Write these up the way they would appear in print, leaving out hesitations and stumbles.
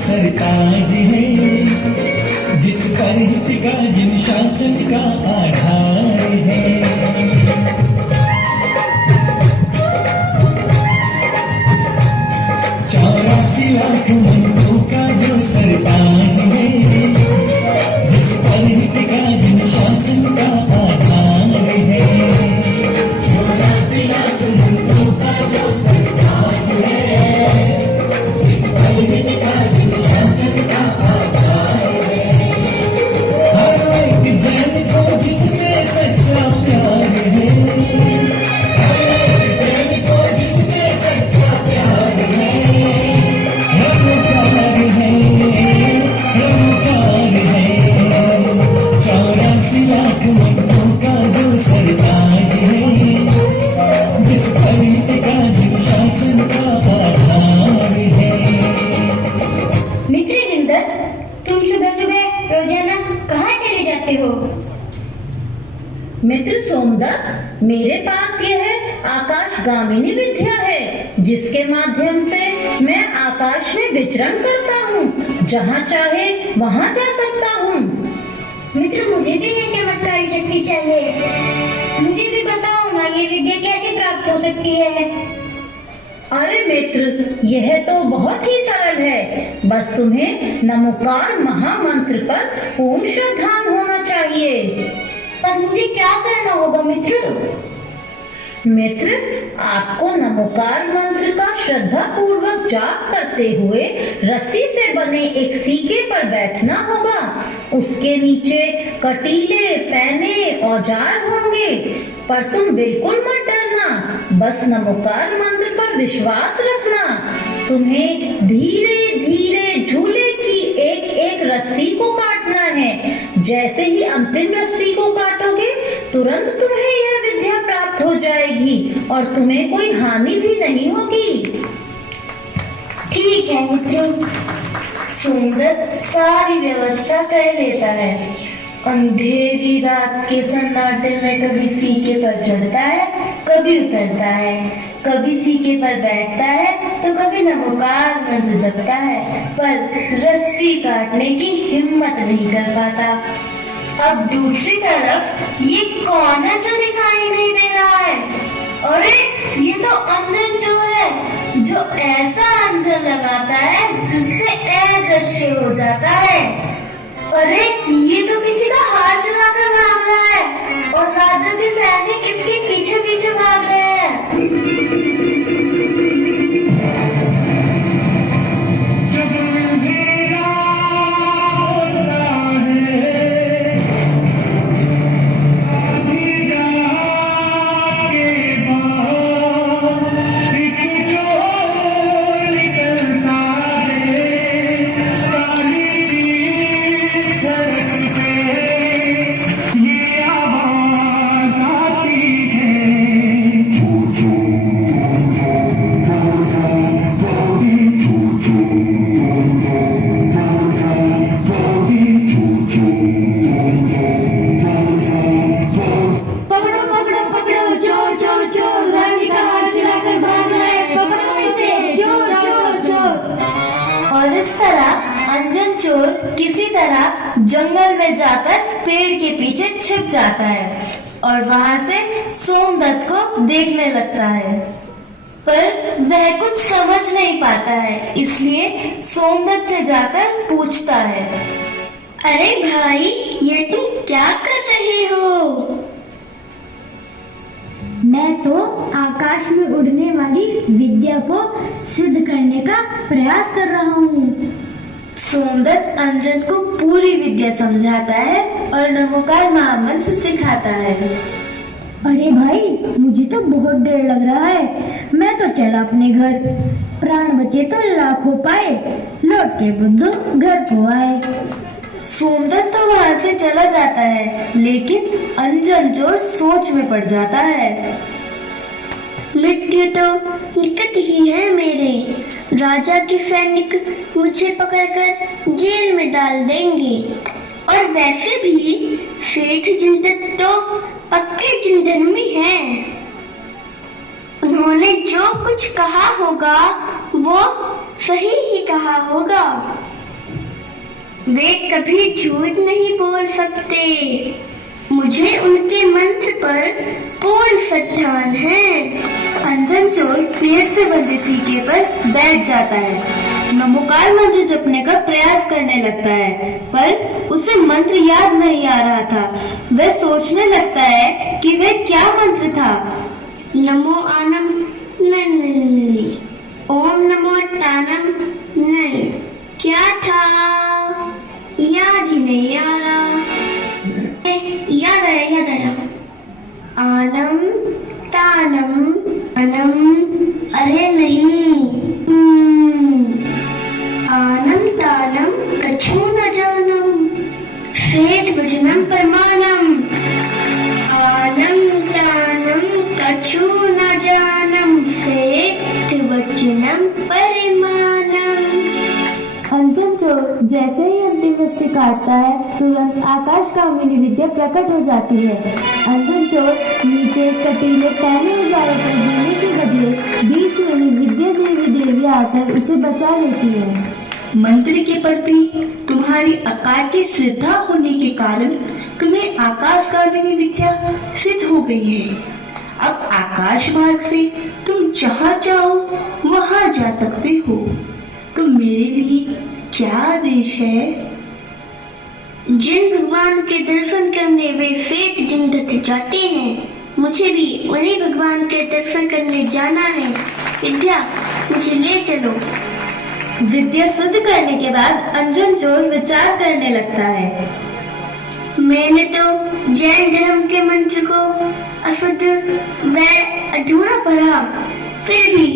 सरताज है, जिस पर हित का जिन शासन का आधार है। 84 लाख मंत्रों का जो सरताज है, जिस पर हित का जिन शासन का आधार है। 84 लाख मंत्रों का जो सरताज है, जिस पर हित का जिन शासन का आधार है। हर एक जन को जिससे सच्चा प्यार है, हर एक जन को जिससे सच्चा प्यार है। रमकार है, रमकार है। 84 लाख मंत्रों का जो सरताज है, जिस पर हित का जिन शासन का आधार है। मित्र जिंदत, तुम सुबह सुबह रोजाना कहाँ चले जाते हो? मित्र सोमदत्त, मेरे पास यह आकाशगामिनी विद्या है, जिसके माध्यम से मैं आकाश में विचरण करता हूँ। जहाँ चाहे वहाँ जा सकता हूँ। मित्र, मुझे भी ये चमत्कारी शक्ति चाहिए। मुझे भी बताओ ना, ये विद्या कैसे प्राप्त हो सकती है? अरे मित्र, यह तो बहुत ही सरल है। बस तुम्हें नमोकार महामंत्र पर पूर्ण श्रद्धान होना चाहिए। पर मुझे क्या करना होगा मित्र? मित्र, आपको नमोकार मंत्र का श्रद्धा पूर्वक जाप करते हुए रस्सी से बने एक सीके पर बैठना होगा। उसके नीचे कटीले पैने औजार होंगे, पर तुम बिल्कुल मत डरना। बस नमोकार मंत्र पर विश्वास रखना। तुम्हें धीरे धीरे झूले की एक एक रस्सी को काटना है। जैसे ही अंतिम रस्सी को काटोगे, तुरंत तुम्हें यह विद्या प्राप्त हो जाएगी और तुम्हें कोई हानि भी नहीं होगी। ठीक है मित्र। सोमदत्त सारी व्यवस्था कर लेता है। अंधेरी रात के सन्नाटे में कभी सीके पर चढ़ता है, कभी उतरता है, कभी सीके पर बैठता है तो कभी नमोकार मंत्र जपता है, पर रस्सी काटने की हिम्मत नहीं कर पाता। अब दूसरी तरफ ये कौन है जो दिखाई नहीं दे रहा है? अरे ये तो अंजन चोर है, जो ऐसा अंजन लगाता है जिससे अदृश्य हो जाता है। अरे ये तो किसी का हार चुराकर भाग रहा है और राजा के सैनिक इसके पीछे पीछे भाग रहे हैं। किसी तरह जंगल में जाकर पेड़ के पीछे छिप जाता है और वहां से सोमदत्त को देखने लगता है, पर वह कुछ समझ नहीं पाता है, इसलिए सोमदत्त से जाकर पूछता है, अरे भाई, ये तुम क्या कर रहे हो? मैं तो आकाश में उड़ने वाली विद्या को सिद्ध करने का प्रयास कर रहा हूँ। सोमदत्त अंजन को पूरी विद्या समझाता है और नमोकार महामंत्र सिखाता है। अरे भाई, मुझे तो बहुत डर लग रहा है। मैं तो चला अपने घर। प्राण बचे तो लाखों पाए, लौट के बुद्धू घर को आए। सोमदत्त तो वहाँ से चला जाता है, लेकिन अंजन चोर सोच में पड़ जाता है। मृत्यु तो निकट ही है मेरे। राजा के सैनिक मुझे पकड़कर जेल में डाल देंगे, और वैसे भी सेठ जिंदत तो पक्के जिंदरमी हैं। उन्होंने जो कुछ कहा होगा वो सही ही कहा होगा। वे कभी झूठ नहीं बोल सकते। मुझे उनके मंत्र पर पूर्ण श्रद्धा है। अंजन चोर पेड़ से बंधे सीके पर बैठ जाता है। नमोकार मंत्र जपने का प्रयास करने लगता है, पर उसे मंत्र याद नहीं आ रहा था। वह सोचने लगता है कि वह क्या मंत्र था। नमो आनम नहीं, ओम नमो तानम नहीं, क्या था याद ही नहीं आ रहा। याद आया आनम तानम अनम, अरे नहीं, आनम तानम कछु न जानम, श्वेत वचनम परमानम, आनम तानम कछु न जानम, श्वेत वचनम परिमानम। अंजन चोर जैसे ही अंतिम रस्सी काटता है, तुरंत आकाश कामिनी विद्या प्रकट हो जाती है। अंजन चोर नीचे कटीले पहले उजारों पर गिरने के बदले बीच में ही विद्या देवी आकर उसे बचा लेती है। मंत्र के प्रति तुम्हारी अकाट्य श्रद्धा होने के कारण तुम्हें आकाश कामिनी विद्या सिद्ध हो गई है। अब आकाश मार्ग से तुम जहाँ चाहो वहाँ जा सकते हो। तो मेरे लिए क्या आदेश है? जिन भगवान के दर्शन करने वे श्वेत जिंदत जाते हैं, मुझे भी उन्हीं भगवान के दर्शन करने जाना है। विद्या, मुझे ले चलो। विद्या सिद्ध करने के बाद अंजन चोर विचार करने लगता है। मैंने तो जैन धर्म के मंत्र को अशुद्ध व अधूरा पढ़ा, फिर भी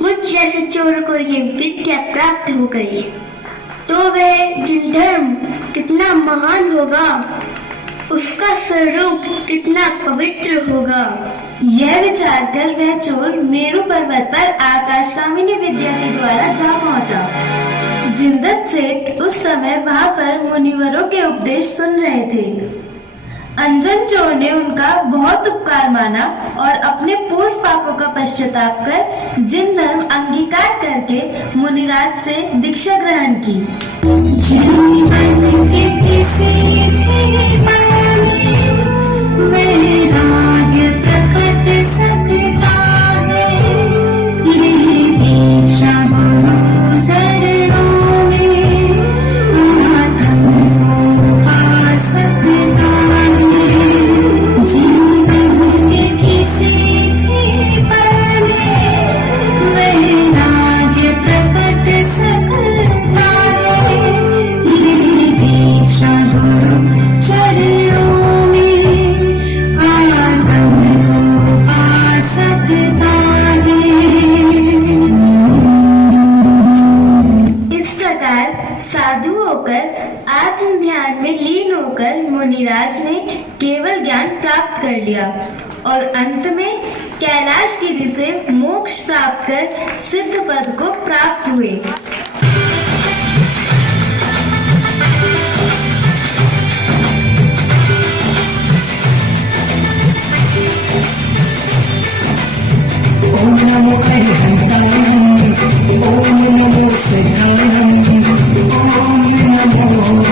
मुझ जैसे चोर को ये विद्या प्राप्त हो गई, तो वह जिन धर्म कितना महान होगा, उसका स्वरूप कितना पवित्र होगा। यह विचार कर वह चोर मेरू पर्वत पर आकाशकामिनी विद्या के द्वारा जा पहुंचा। जिंदत सेठ उस समय वहां पर मुनिवरों के उपदेश सुन रहे थे। अंजन चोर ने उनका बहुत उपकार माना और अपने पूर्व पापों का पश्चाताप कर जिन धर्म अंगीकार करके मुनिराज से दीक्षा ग्रहण की। साधु होकर आत्म ध्यान में लीन होकर मुनिराज ने केवल ज्ञान प्राप्त कर लिया और अंत में कैलाश गिरी से मोक्ष प्राप्त कर सिद्ध पद को प्राप्त हुए। ओम नमो अरिहंताय, ओम नमो सिद्धाय, ओम नमो नमो